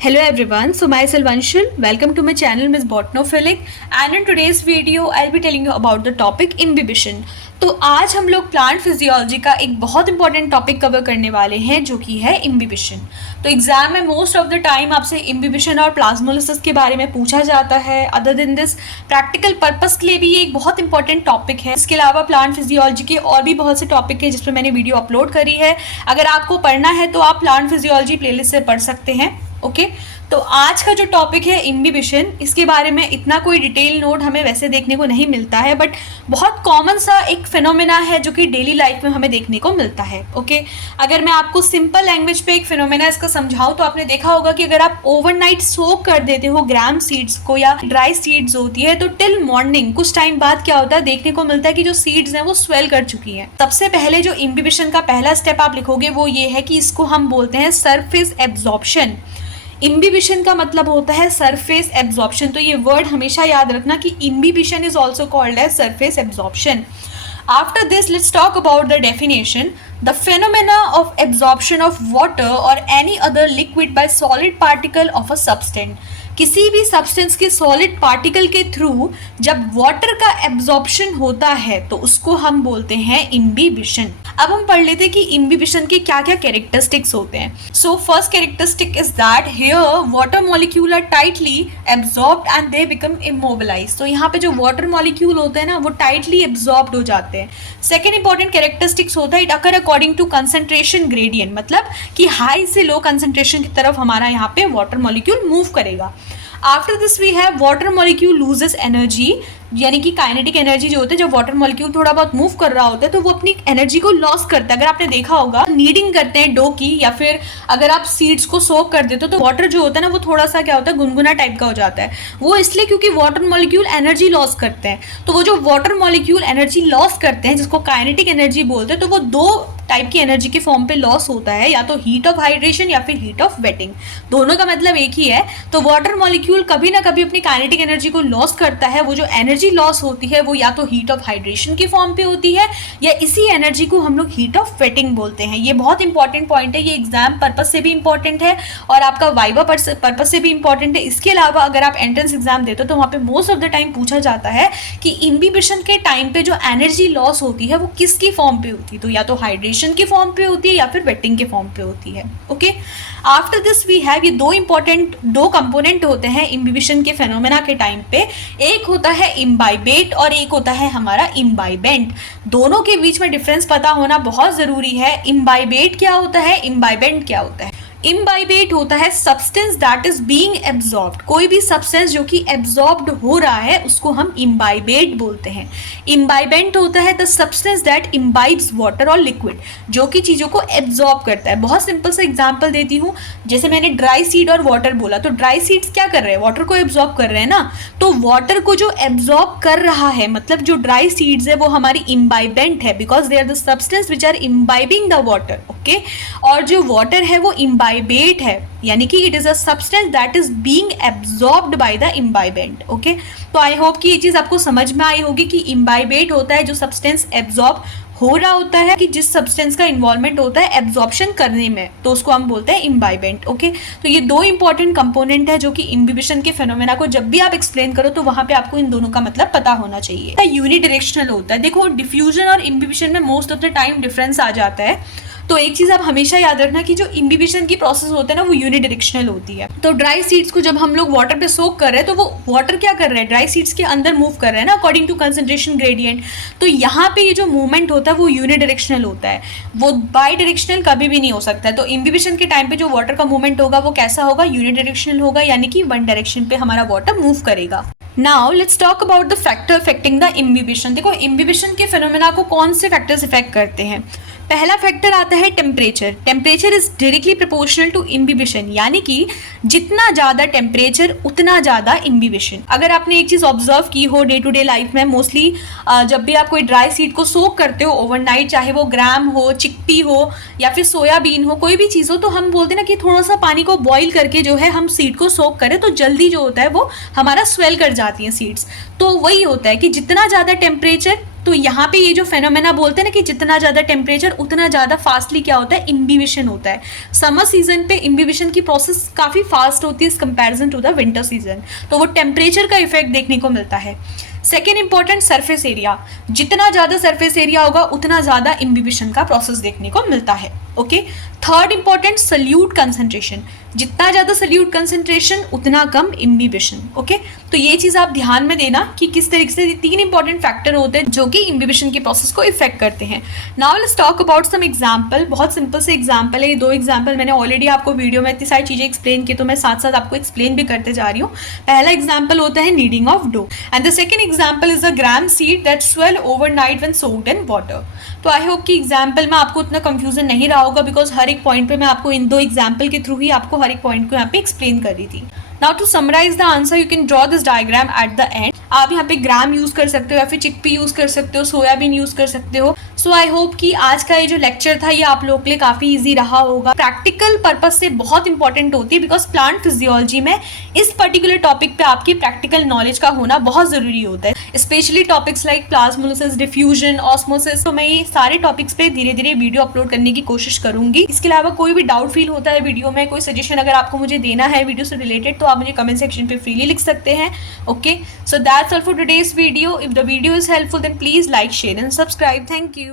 Hello everyone, so myself Anshul. Welcome to my channel Miss Botanophilic and in today's video I'll be telling you about the topic imbibition. तो आज हम लोग plant physiology का एक बहुत important topic cover करने वाले हैं जो कि है इम्बिबिशन। तो एग्जाम में मोस्ट ऑफ द टाइम आपसे इम्बिबिशन और प्लाज्मोलिसिस के बारे में पूछा जाता है। Other than this practical purpose के लिए भी ये एक बहुत इंपॉर्टेंट टॉपिक है। इसके अलावा प्लांट फिजियोलॉजी के और भी बहुत से टॉपिक हैं जिस पर मैंने वीडियो अपलोड करी है। अगर आपको पढ़ना है तो आप प्लांट फिजियोलॉजी प्लेलिस्ट से पढ़ सकते हैं। ओके तो आज का जो टॉपिक है इम्बिबिशन, इसके बारे में इतना कोई डिटेल नोट हमें वैसे देखने को नहीं मिलता है, बट बहुत कॉमन सा एक फिनोमेना है जो कि डेली लाइफ में हमें देखने को मिलता है। ओके अगर मैं आपको सिंपल लैंग्वेज पे एक फिनोमेना इसका समझाऊं तो आपने देखा होगा कि अगर आप ओवरनाइट सोक कर देते हो ग्राम सीड्स को या ड्राई सीड्स होती है तो टिल मॉर्निंग कुछ टाइम बाद क्या होता है देखने को मिलता है कि जो सीड्स हैं वो स्वेल कर चुकी हैं। सबसे पहले जो इम्बिबिशन का पहला स्टेप आप लिखोगे वो ये है कि इसको हम बोलते हैं सरफेस एब्जॉर्प्शन। इम्बिबिशन का मतलब होता है सरफेस एब्जॉर्प्शन। तो ये वर्ड हमेशा याद रखना कि imbibition is also called as surface absorption. After this, let's talk about the definition. The phenomena of absorption of water or any other liquid by solid particle of a substance. किसी भी substance के solid particle के through जब water का absorption होता है तो उसको हम बोलते हैं इम्बिबिशन। अब हम पढ़ लेते हैं कि इम्बिबिशन के क्या क्या कैरेक्टरिस्टिक्स होते हैं। So first characteristic is that here water molecule are tightly absorbed and they become immobilise. तो यहाँ पे जो वाटर मॉलिक्यूल होते हैं ना वो टाइटली एब्जॉर्ब्ड हो जाते हैं। सेकेंड इंपॉर्टेंट कैरेक्टरिस्टिक्स होता है it occur according to concentration gradient, मतलब कि हाई से लो कंसंट्रेशन की तरफ हमारा यहाँ पे वाटर मॉलिक्यूल मूव करेगा। After this we have water molecule loses energy, यानी कि काइनेटिक एनर्जी जो होती है जब वाटर मॉलिक्यूल थोड़ा बहुत मूव कर रहा होता है तो वो अपनी एनर्जी को लॉस करता है। अगर आपने देखा होगा नीडिंग करते हैं डो की या फिर अगर आप सीड्स को सोक कर देते हो तो वाटर जो होता है ना वो थोड़ा सा क्या होता है गुनगुना टाइप का हो जाता है। वो इसलिए क्योंकि वाटर मॉलिक्यूल एनर्जी लॉस करते हैं। तो वो जो वाटर मॉलिक्यूल एनर्जी लॉस करते हैं जिसको काइनेटिक एनर्जी बोलते हैं तो वो दो टाइप की एनर्जी के फॉर्म पे लॉस होता है, या तो हीट ऑफ हाइड्रेशन या फिर हीट ऑफ वेटिंग। दोनों का मतलब एक ही है। तो वाटर मॉलिक्यूल कभी ना कभी अपनी काइनेटिक एनर्जी को लॉस करता है। वो जो एनर्जी लॉस होती है वो या तो हीट ऑफ हाइड्रेशन के फॉर्म पे होती है या इसी एनर्जी को हम लोग हीट ऑफ वेटिंग बोलते हैं। ये बहुत इंपॉर्टेंट पॉइंट है, ये एग्जाम पर्पज से भी इंपॉर्टेंट है और आपका वाइवा पर्पज से भी इंपॉर्टेंट है। इसके अलावा अगर आप एंट्रेंस एग्जाम देते हो तो वहाँ पे मोस्ट ऑफ द टाइम पूछा जाता है कि इम्बिबिशन के टाइम पे जो एनर्जी लॉस होती है वो किसकी फॉर्म पे होती है, तो या तो हाइड्रेशन के फॉर्म पे होती है या फिर वेटिंग के फॉर्म पे होती है। Okay after this we have ये दो कंपोनेंट होते हैं इम्बिबिशन के फेनोमेना के टाइम पे। एक होता है इम्बाइबेट और एक होता है हमारा इम्बाइबेंट। दोनों के बीच में डिफरेंस पता होना बहुत जरूरी है। इम्बाइबेट क्या होता है, इम्बाइबेंट क्या होता है। इम्बाइबेट होता है substance that is being absorbed. कोई भी सब्सटेंस जो कि एब्जॉर्ब्ड हो रहा है उसको हम इम्बाइबेट बोलते हैं। इम्बाइबेंट होता है द सब्सटेंस दैट इम्बाइब्स वाटर और लिक्विड, जो कि चीज़ों को एब्जॉर्ब करता है। बहुत सिंपल सा एग्जांपल देती हूँ, जैसे मैंने ड्राई सीड और वाटर बोला, तो ड्राई सीड्स क्या कर रहे हैं, वाटर को एब्जॉर्ब कर रहे हैं ना। तो वाटर को जो एब्जॉर्ब कर रहा है, मतलब जो ड्राई सीड्स है वो हमारी इम्बाइबेंट है because they are the substance which are imbibing the water. Okay और जो वाटर है वो इम्बाइबेट है, यानी कि it is a substance that is being absorbed by the imbibant. Okay तो आई होप कि ये चीज़ आपको समझ में आई होगी कि इम्बाइबेट होता है जो सब्सटेंस एब्जॉर्ब हो रहा होता है, कि जिस सब्सटेंस का इन्वॉल्वमेंट होता है एब्जॉर्प्शन करने में, तो उसको हम बोलते हैं इम्बाइबेंट। ओके तो ये दो इंपॉर्टेंट कंपोनेंट है जो कि इम्बिबिशन के फेनोमेना को जब भी आप एक्सप्लेन करो तो वहां पे आपको इन दोनों का मतलब पता होना चाहिए। यूनिडायरेक्शनल होता है। देखो डिफ्यूजन और इम्बिबिशन में most of the time difference आ जाता है। तो एक चीज़ आप हमेशा याद रखना कि जो इम्बिबिशन की प्रोसेस होता है ना वो यूनिडायरेक्शनल होती है। तो ड्राई सीड्स को जब हम लोग वाटर पे सोक कर रहे हैं तो वो वाटर क्या कर रहे हैं, ड्राई सीड्स के अंदर मूव कर रहे हैं ना अकॉर्डिंग टू कंसंट्रेशन ग्रेडियंट। तो यहाँ पे ये जो मूवमेंट होता है वो यूनिडायरेक्शनल होता है, वो बाई डायरेक्शनल कभी भी नहीं हो सकता है। तो इम्बिबिशन के टाइम पे जो वाटर का मूवमेंट होगा वो कैसा होगा, यूनिडायरेक्शनल होगा, यानी कि वन डायरेक्शन पे हमारा वाटर मूव करेगा। Now let's talk about the factor affecting the imbibition. देखो इम्बिबिशन के फेनोमेना को कौन से फैक्टर्स इफेक्ट करते हैं। पहला फैक्टर आता है temperature. Temperature is directly proportional to imbibition, यानी कि जितना ज़्यादा टेम्परेचर उतना ज़्यादा इम्बिबिशन। अगर आपने एक चीज़ ऑब्जर्व की हो डे टू डे लाइफ में, मोस्टली जब भी आप कोई ड्राई सीड को सोक करते हो ओवरनाइट, चाहे वो ग्राम हो, चिकपी हो या फिर सोयाबीन हो, कोई भी चीज़ हो, तो हम बोलते हैं ना कि थोड़ा सा पानी को बॉईल करके जो है हम सीड को सोक करें तो जल्दी जो होता है वो हमारा स्वेल कर जाती हैं सीड्स। तो वही होता है कि जितना ज़्यादा टेम्परेचर तो यहाँ पे ये जो फेनोमेना बोलते हैं ना कि जितना ज़्यादा टेम्परेचर उतना ज़्यादा फास्टली क्या होता है, इम्बिबिशन होता है। समर सीजन पे इम्बिबिशन की प्रोसेस काफ़ी फास्ट होती है इस comparison to the winter season, तो वो टेम्परेचर का इफेक्ट देखने को मिलता है। Second important, surface area. जितना ज़्यादा सरफेस एरिया होगा उतना ज़्यादा इम्बिबिशन का प्रोसेस देखने को मिलता है। Okay. Third important, solute concentration. जितना ज़्यादा सल्यूट कंसंट्रेशन उतना कम इम्बिबिशन। ओके, तो ये चीज़ आप ध्यान में देना कि किस तरीके से 3 इंपॉर्टेंट फैक्टर होते हैं जो कि इम्बिबिशन के प्रोसेस को इफेक्ट करते हैं। Now let's talk about some example. बहुत सिंपल से एग्जाम्पल है, ये 2 एग्जाम्पल मैंने ऑलरेडी आपको वीडियो में इतनी सारी चीज़ें एक्सप्लेन की, तो मैं साथ साथ आपको एक्सप्लेन भी करते जा रही हूँ। पहला एग्जाम्पल होता है kneading of dough and the second example is a gram seed that swell overnight when soaked in water. तो आई होप कि एग्जाम्पल में आपको इतना कंफ्यूजन नहीं रहा होगा, बिकॉज हर एक पॉइंट पे मैं आपको इन 2 एग्जाम्पल के थ्रू ही आपको हर एक पॉइंट को यहाँ पे एक्सप्लेन कर रही थी। Now to summarise the answer you can draw this diagram at the end. आप यहाँ पे ग्राम यूज कर सकते हो या फिर चिकपी यूज कर सकते हो, सोयाबीन यूज कर सकते हो। सो आई होप कि आज का ये जो लेक्चर था ये आप लोगों के लिए काफी इजी रहा होगा। प्रैक्टिकल पर्पज से बहुत इंपॉर्टेंट होती है, बिकॉज प्लांट फिजियोलॉजी में इस पर्टिकुलर टॉपिक पे आपकी प्रैक्टिकल नॉलेज का होना बहुत जरूरी होता है, specially topics like plasmolysis, diffusion, osmosis. तो मैं ये सारे टॉपिक्स पे धीरे धीरे वीडियो अपलोड करने की कोशिश करूंगी। इसके अलावा कोई भी डाउट फील होता है वीडियो में, कोई सजेशन अगर आपको मुझे देना है वीडियो से रिलेटेड, तो आप मुझे कमेंट सेक्शन पे फ्रीली लिख सकते हैं। Okay, so that's all for today's video. If the video is helpful then please like, share and subscribe. Thank you.